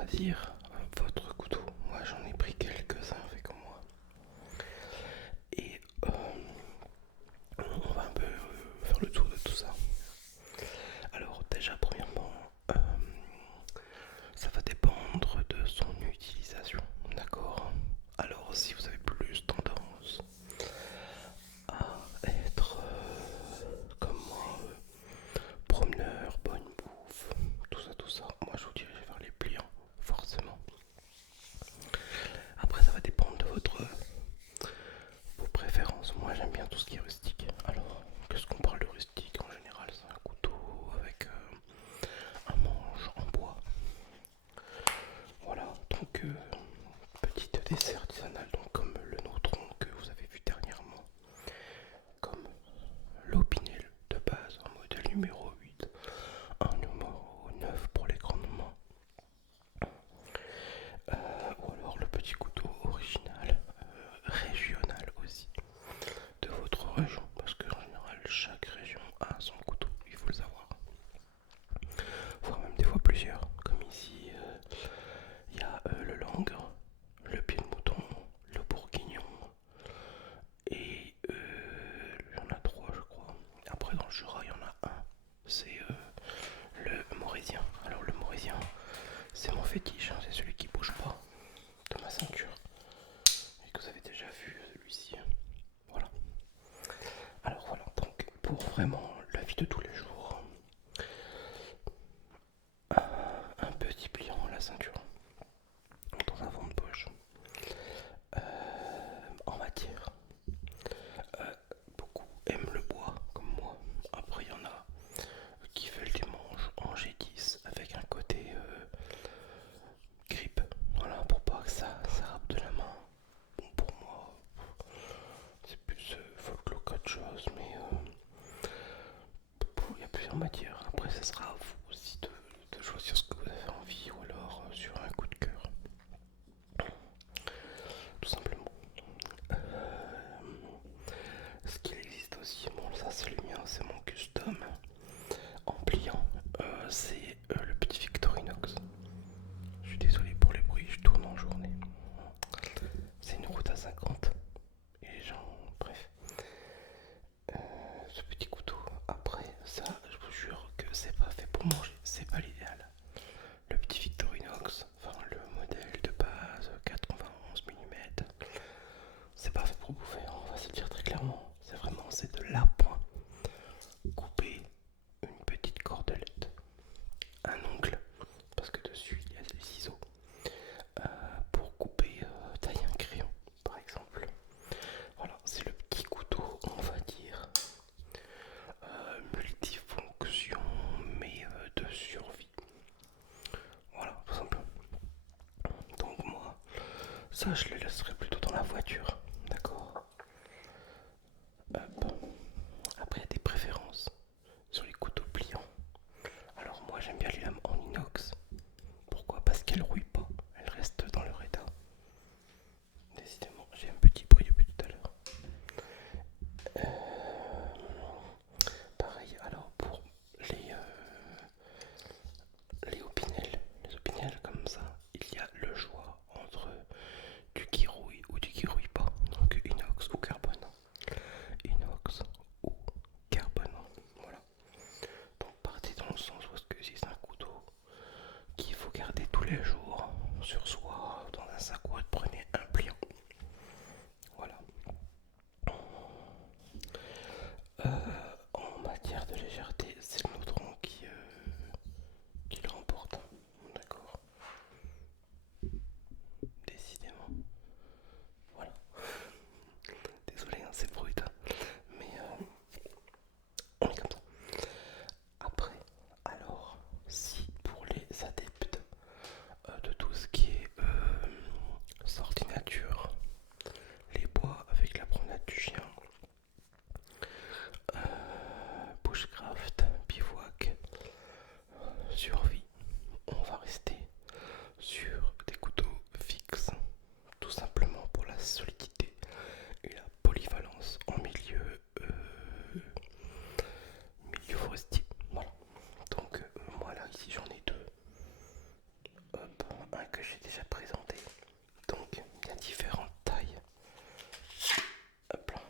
choisir votre couteau. Moi j'en ai pris quelques-uns avec moi. Et on va un peu faire le tour de tout ça. Alors déjà premièrement, ça va dépendre de son utilisation, d'accord? Alors si vous avez plus tendance à être comme moi, promeneur, bonne bouffe, tout ça, moi je vous dirigerai vers les pliants, forcément. Après ça va dépendre de vos préférences. Moi j'aime bien tout ce qui est rustique. Alors, qu'est-ce qu'on parle de rustique en général? C'est un couteau avec un manche en bois. Voilà, donc petite dessert artisanal, donc comme le nôtron que vous avez vu dernièrement, comme l'Opinel de base, un modèle numéro 8, un numéro 9 pour les grandes mains, ou alors le petit couteau original, régional aussi, de votre région, parce qu'en général chaque région a son couteau, il faut le savoir, voire même des fois plusieurs, comme ici il y a le langre, le pied de mouton, le bourguignon, et il y en a trois je crois. Après dans le Jura il y en a un, c'est le Maurésien. Alors le Maurésien c'est mon fétiche, hein, c'est celui qui bouge pas de ma ceinture et que vous avez déjà vu celui-ci. Voilà. Alors voilà, donc pour vraiment la vie de tous les jours, un petit pliant à la ceinture dans un fond de poche. En matière, beaucoup aiment le bois comme moi. Après il y en a qui veulent des manches en G10 avec un côté grip. Voilà, pour pas que ça râpe de la main. Bon, pour moi, c'est plus folklore qu'autre chose, mais il y a plusieurs matières. Après, ça sera à vous aussi de choisir ce que vous avez envie ou alors sur un coup de cœur, tout simplement. Euh, Ce qu'il existe aussi, bon, ça c'est le mien, c'est mon custom en pliant, c'est le petit Victorinox. Je suis désolé pour les bruits, je tourne en journée. C'est une route à 50 et les gens, bref. Ce petit couteau, après ça, je vous jure que c'est pas fait pour manger, c'est pas l'idéal. Le petit Victorinox, enfin le modèle de base 91 mm, c'est pas fait pour bouffer, hein, on va se le dire très clairement. C'est de l'appoint. Couper une petite cordelette, un ongle, parce que dessus il y a des ciseaux, pour couper, tailler un crayon par exemple. Voilà, c'est le petit couteau, on va dire, multifonction, mais de survie. Voilà, tout simplement. Donc moi, ça je le laisserai plutôt dans la voiture, d'accord? Hop. Après il y a des préférences sur les couteaux pliants. Alors moi j'aime bien les lames en inox. Pourquoi? Parce qu'elles rouillent pas, elles restent dans leur état. Décidément, j'ai un petit bruit depuis tout à l'heure. Pareil, alors pour les, les opinels comme ça, il y a le choix entre du qui rouille ou du qui rouille pas, que j'ai déjà présenté. Donc il y a différentes tailles. Hop là.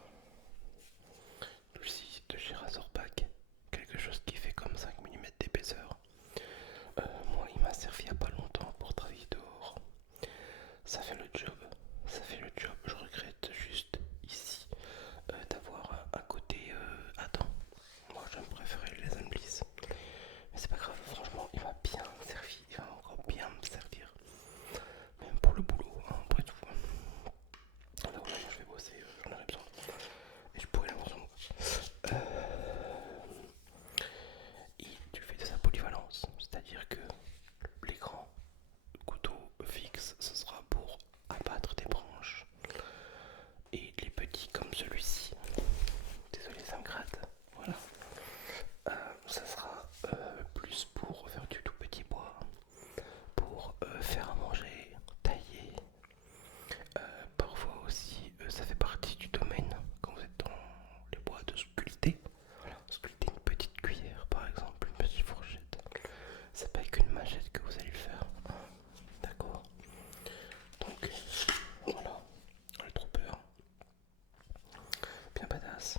Celui-ci de chez Razorback, quelque chose qui fait comme 5 mm d'épaisseur. Moi il m'a servi il n'y a pas longtemps pour travailler dehors. Ça fait le job, ça fait le job. Je regrette juste ici d'avoir un côté Adam. Moi j'aime préférer les Bliss. Mais c'est pas grave, franchement il m'a bien servi, il va encore bien me servir. Même pour le boulot, hein, après tout. Alors là moi je vais bosser, j'en aurai besoin. Et je pourrais l'avoir sur moi. Et du fait de sa polyvalence, c'est-à-dire que les grands couteaux fixes, ce sera pour abattre des branches. Et les petits comme celui-ci, désolé ça me gratte, voilà. Ça sera plus pour faire du tout petit bois, pour faire à manger, tailler. Parfois aussi, ça fait partie du domaine quand vous êtes dans les bois de sculpter. Voilà, sculpter une petite cuillère par exemple, une petite fourchette. C'est pas qu'une machette que vous allez le faire, d'accord? Donc voilà, le trooper, bien badass.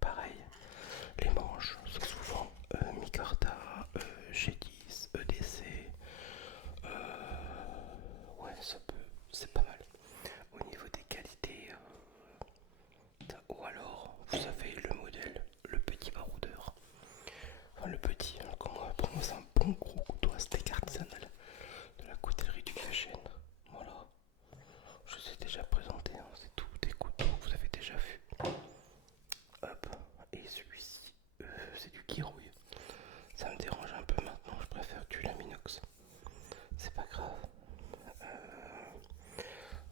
Pareil, les manches sont souvent Micarta, G10, EDC. Ouais, ça peut, c'est pas mal. Au niveau des qualités, ou alors vous avez le modèle, le petit baroudeur. Enfin, le petit, hein, pour moi c'est un bon gros couteau à steak artisanal de la coutellerie du Gachène. Voilà, je vous ai déjà présenté, hein, c'est tous des couteaux que vous avez déjà vus. Hop, et celui-ci, c'est du Kirouille. Ça me dérange un peu maintenant, je préfère du laminox. C'est pas grave.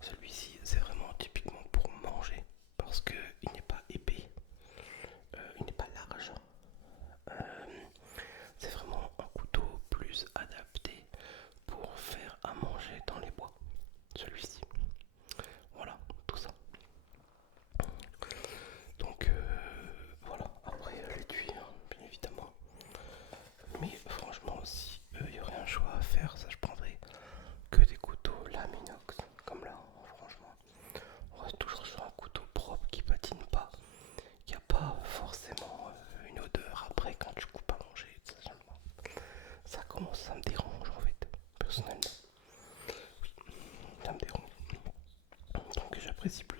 Celui-ci, c'est vraiment typiquement pour manger parce qu'il n'est pas épais, il n'est pas large. C'est vraiment un couteau plus adapté pour faire à manger dans les bois. Celui-ci. Voilà, tout ça. Donc voilà, après l'étui, hein, bien évidemment. Mais franchement, si il y aurait un choix à faire, ça je prendrais que des couteaux laminox. Comme là, hein, franchement. On reste toujours sur un couteau propre qui patine pas. Il n'y a pas forcément une odeur après quand tu coupes à manger. Ça commence, ça me dérange en fait, personnellement. Oui, ça me dérange. Donc j'apprécie plus.